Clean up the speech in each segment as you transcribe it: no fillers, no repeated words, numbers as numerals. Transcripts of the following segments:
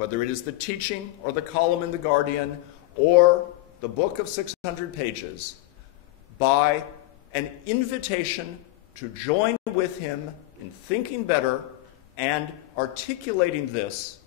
whether it is the teaching or the column in The Guardian or the book of 600 pages, by an invitation to join with him in thinking better and articulating this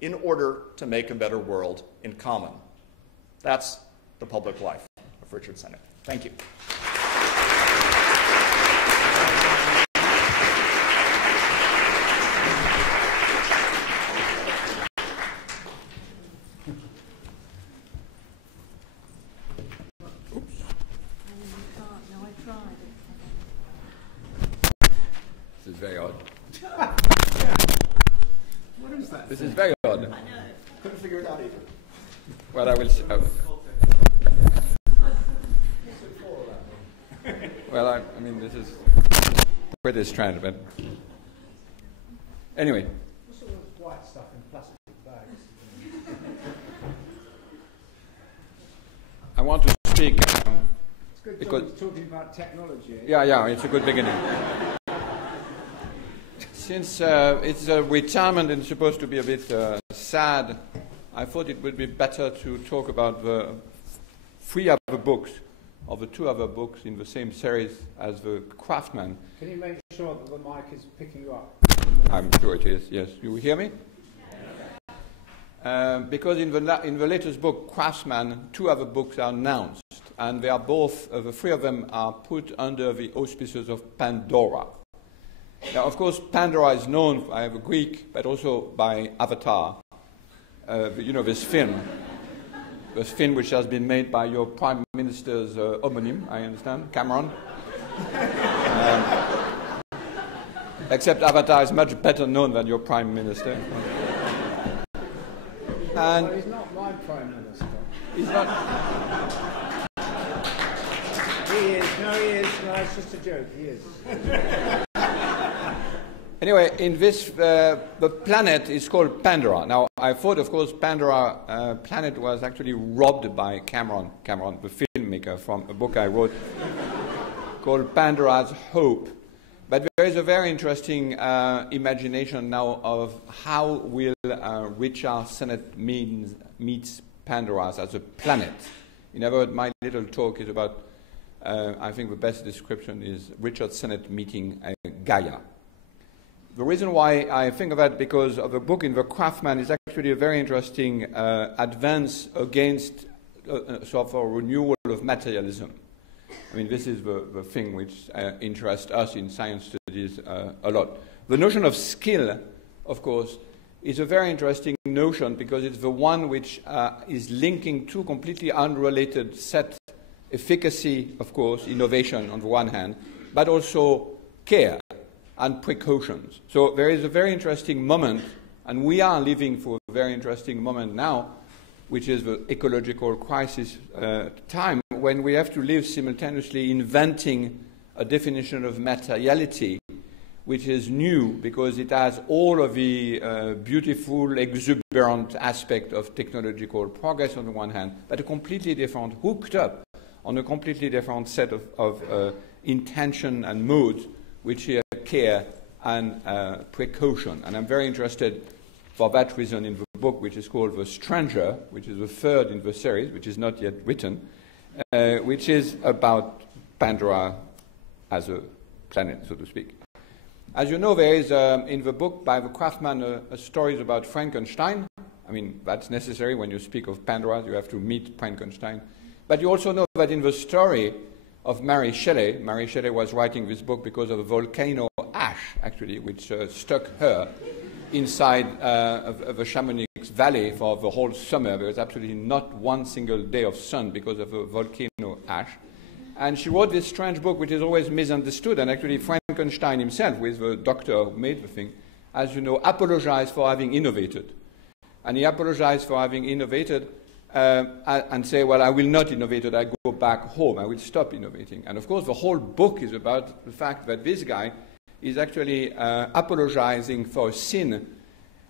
in order to make a better world in common. That's the public life of Richard Sennett. Thank you. This is very odd. What is that? This is very odd. I know. Couldn't figure it out either. Well, I will see. Well, I mean, this is pretty strange, but anyway. What's all the white stuff in plastic bags? I want to speak. It's good because talking about technology. Yeah, it's a good beginning. Since it's a retirement and supposed to be a bit sad, I thought it would be better to talk about the 3 other books, or the 2 other books in the same series as The Craftsman. Can you make sure that the mic is picking you up? I'm sure it is, yes. You hear me? Because in the latest book, Craftsman, 2 other books are announced, and they are both, the 3 of them are put under the auspices of Pandora. Now, of course, Pandora is known by the Greek, but also by Avatar. You know, this film which has been made by your Prime Minister's homonym, I understand, Cameron. Except Avatar is much better known than your Prime Minister. And well, he's not my Prime Minister. He's not. He is. No, he is. No, it's just a joke. He is. Anyway, in this, the planet is called Pandora. Now, I thought, of course, Pandora planet was actually robbed by Cameron, the filmmaker, from a book I wrote called Pandora's Hope. But there is a very interesting imagination now of how will Richard Sennett meets Pandora as a planet. In other words, my little talk is about, I think the best description is Richard Sennett meeting Gaia. The reason why I think of that because of the book in The Craftsman is actually a very interesting advance against sort of a renewal of materialism. I mean, this is the thing which interests us in science studies a lot. The notion of skill, of course, is a very interesting notion because it's the one which is linking 2 completely unrelated set: efficacy, of course, innovation on the one hand, but also care and precautions. So there is a very interesting moment, and we are living for a very interesting moment now, which is the ecological crisis time, when we have to live simultaneously inventing a definition of materiality, which is new because it has all of the beautiful, exuberant aspect of technological progress on the one hand, but a completely different, hooked up on a completely different set of intention and modes, which are care and precaution. And I'm very interested for that reason in the book, which is called The Stranger, which is the 3rd in the series, which is not yet written, which is about Pandora as a planet, so to speak. As you know, there is in the book by The Craftsman a story about Frankenstein. I mean, that's necessary when you speak of Pandora, you have to meet Frankenstein. But you also know that in the story of Mary Shelley was writing this book because of a volcano ash, actually, which stuck her inside of the Chamonix Valley for the whole summer. There was absolutely not one single day of sun because of a volcano ash. And she wrote this strange book, which is always misunderstood, and actually Frankenstein himself, with the doctor who made the thing, as you know, apologized for having innovated. And he apologized for having innovated and say, well, I will not innovate, I go back home, I will stop innovating. And of course, the whole book is about the fact that this guy is actually apologizing for a sin,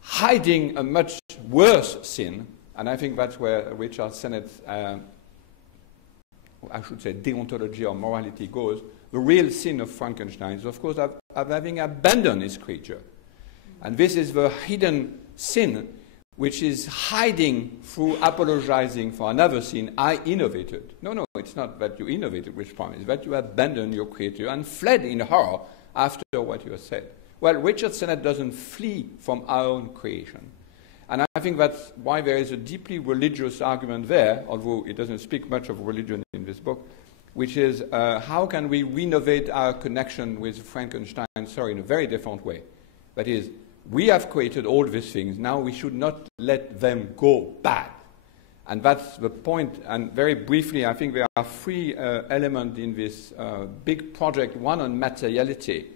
hiding a much worse sin, and I think that's where Richard Sennett's, I should say, deontology or morality goes. The real sin of Frankenstein is, of course, of having abandoned his creature. And this is the hidden sin which is hiding through apologizing for another sin, I innovated. No, it's not that you innovated, which problem is that you abandoned your creator and fled in horror after what you have said. Well, Richard Sennett doesn't flee from our own creation. And I think that's why there is a deeply religious argument there, although it doesn't speak much of religion in this book, which is how can we renovate our connection with Frankenstein's story in a very different way. That is, we have created all these things, now we should not let them go bad. And that's the point, and very briefly, I think there are three elements in this big project, one on materiality,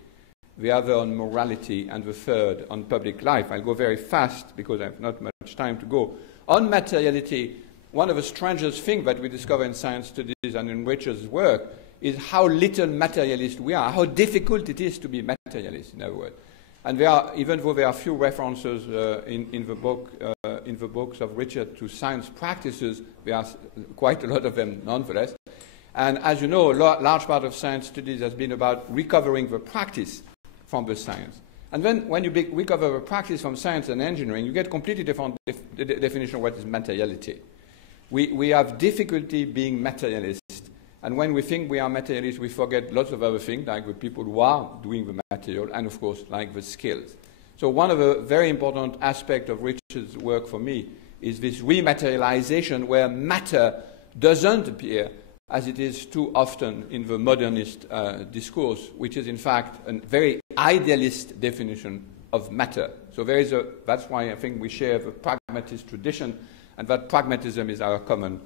the other on morality, and the third on public life. I'll go very fast because I have not much time to go. On materiality, one of the strangest things that we discover in science studies and in Richard's work is how little materialist we are, how difficult it is to be materialist, in other words. And there are, even though there are few references in the books of Richard to science practices, there are quite a lot of them nonetheless. And as you know, a large part of science studies has been about recovering the practice from the science. And then when you recover the practice from science and engineering, you get completely different definition of what is materiality. We have difficulty being materialist. And when we think we are materialists, we forget lots of other things, like the people who are doing the material, and of course, like the skills. So one of the very important aspects of Richard's work for me is this rematerialization where matter doesn't appear as it is too often in the modernist discourse, which is in fact a very idealist definition of matter. So that's why I think we share the pragmatist tradition, and that pragmatism is our common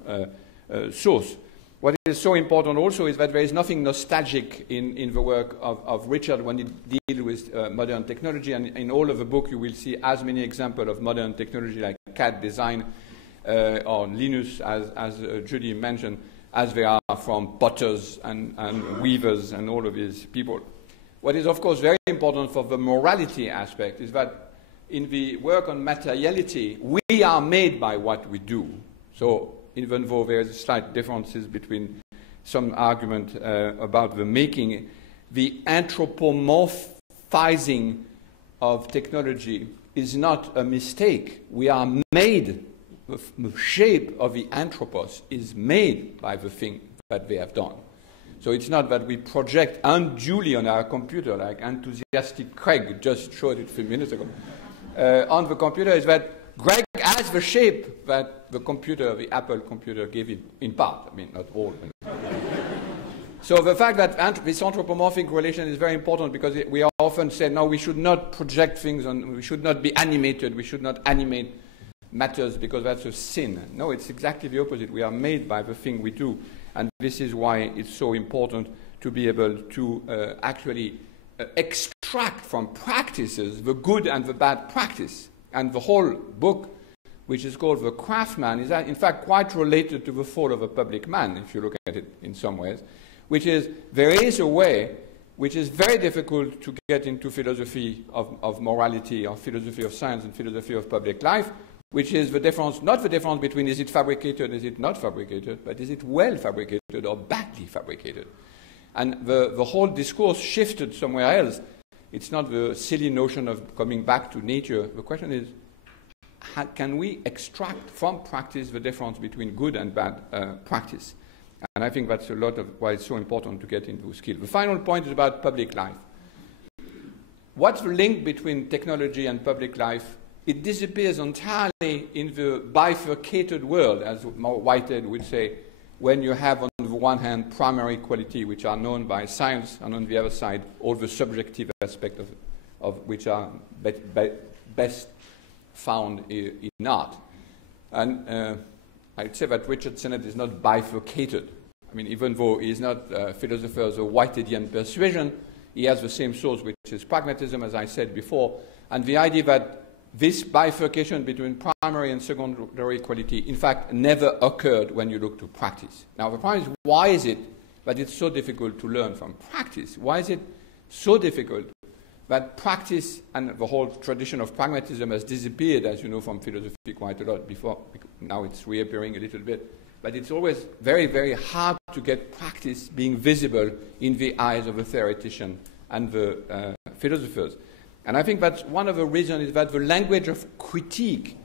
source. What is so important also is that there is nothing nostalgic in the work of Richard when he deals with modern technology, and in all of the book you will see as many examples of modern technology like CAD design or Linus, as Judy mentioned, as they are from potters and weavers and all of these people. What is of course very important for the morality aspect is that in the work on materiality, we are made by what we do. So even though there is slight differences between some argument about the making, the anthropomorphizing of technology is not a mistake. We are made, the shape of the anthropos is made by the thing that they have done. So it's not that we project unduly on our computer, like enthusiastic Craig just showed it a few minutes ago. On the computer is that Greg has the shape that the computer, the Apple computer, gave it in part. I mean, not all. So the fact that this anthropomorphic relation is very important because we are often said, no, we should not project things on, we should not be animated, we should not animate matters because that's a sin. No, it's exactly the opposite. We are made by the thing we do. And this is why it's so important to be able to actually extract from practices the good and the bad practice. And the whole book, which is called The Craftsman, is in fact quite related to the fall of a public man, if you look at it in some ways, which is there is a way which is very difficult to get into philosophy of morality or philosophy of science and philosophy of public life, which is the difference, not the difference between is it fabricated, is it not fabricated, but is it well fabricated or badly fabricated. And the whole discourse shifted somewhere else. It's not the silly notion of coming back to nature. The question is, can we extract from practice the difference between good and bad practice? And I think that's a lot of why it's so important to get into skill. The final point is about public life. What's the link between technology and public life? It disappears entirely in the bifurcated world, as Whitehead would say, when you have on the one hand primary quality which are known by science, and on the other side all the subjective aspects of which are best found in art. And I'd say that Richard Sennett is not bifurcated. I mean, even though he is not a philosopher of the Whitehedian persuasion, he has the same source, which is pragmatism, as I said before, and the idea that this bifurcation between primary and secondary quality, in fact, never occurred when you look to practice. Now, the problem is, why is it that it's so difficult to learn from practice? Why is it so difficult that practice and the whole tradition of pragmatism has disappeared, as you know, from philosophy quite a lot before? Now it's reappearing a little bit. But it's always very, very hard to get practice being visible in the eyes of the theoretician and the philosophers. And I think that's one of the reasons is that the language of critique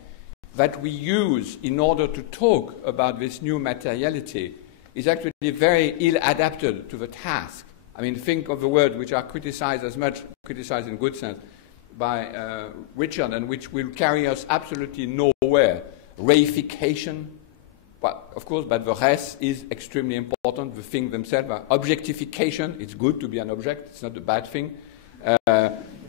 that we use in order to talk about this new materiality is actually very ill-adapted to the task. I mean, think of the words which are criticized as much, criticized in good sense, by Richard, and which will carry us absolutely nowhere. Reification, but of course, but the rest is extremely important. The thing themselves are objectification. It's good to be an object. It's not a bad thing.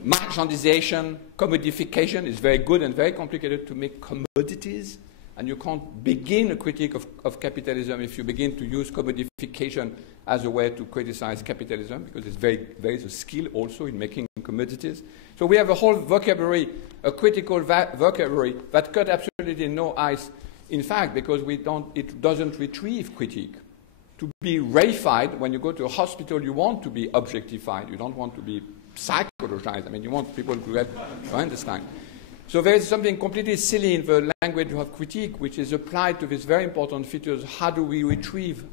Marchandization, commodification is very good and very complicated to make commodities. And you can't begin a critique of capitalism if you begin to use commodification as a way to criticize capitalism, because there is a skill also in making commodities. So we have a whole vocabulary, a critical vocabulary that cut absolutely no ice, in fact, because it doesn't retrieve critique. To be reified, when you go to a hospital, you want to be objectified. You don't want to be psychologized. I mean, you want people to understand. So there is something completely silly in the language of critique, which is applied to this very important features. How do we retrieve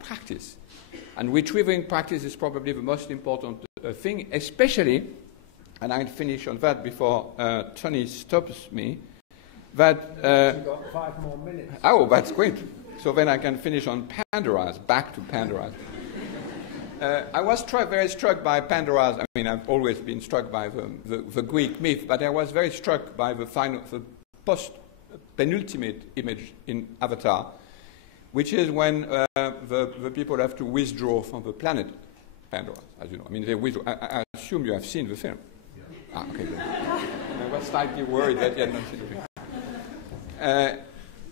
practice? And retrieving practice is probably the most important thing, especially, and I'll finish on that before Tony stops me, that... You've got 5 more minutes. Oh, that's great. So then I can finish on Pandoras, back to Pandoras. I was very struck by Pandoras. I mean, I've always been struck by the Greek myth, but I was very struck by the penultimate image in Avatar, which is when the people have to withdraw from the planet Pandora, as you know. I mean, they withdraw. I assume you have seen the film. Yeah. Ah, okay, good. I was slightly worried that you had not seen the film.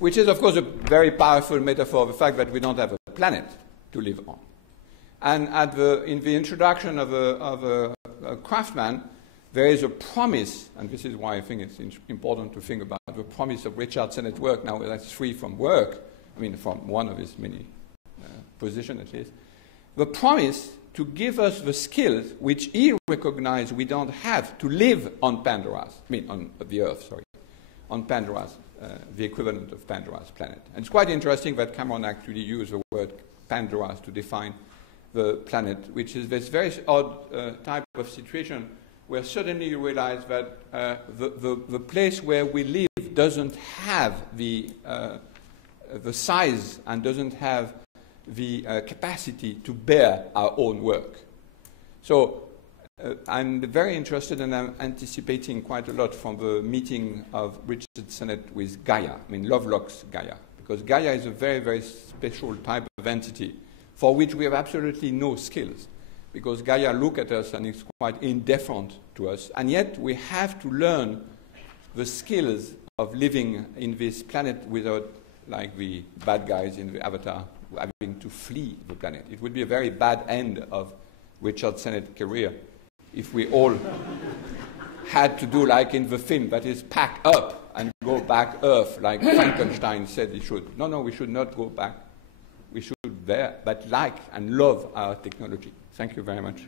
Which is, of course, a very powerful metaphor of the fact that we don't have a planet to live on. And in the introduction of a craftsman, there is a promise, and this is why I think it's important to think about the promise of Richard Sennett's work, now that's free from work, I mean, from one of his many positions at least, the promise to give us the skills which he recognized we don't have to live on Pandora's, I mean, on the Earth, sorry, on Pandora's, the equivalent of Pandora's planet. And it's quite interesting that Cameron actually used the word Pandora's to define the planet, which is this very odd type of situation where suddenly you realize that the place where we live doesn't have the size and doesn't have the capacity to bear our own work. So I'm very interested, and I'm anticipating quite a lot from the meeting of Richard Sennett with Gaia, I mean Lovelock's Gaia, because Gaia is a very, very special type of entity for which we have absolutely no skills, because Gaia looks at us and is quite indifferent to us, and yet we have to learn the skills of living in this planet without, like the bad guys in the Avatar, having to flee the planet. It would be a very bad end of Richard Sennett's career if we all had to do like in the film, that is, pack up and go back Earth, like Frankenstein said he should. No, we should not go back. We should bear, but like and love our technology. Thank you very much.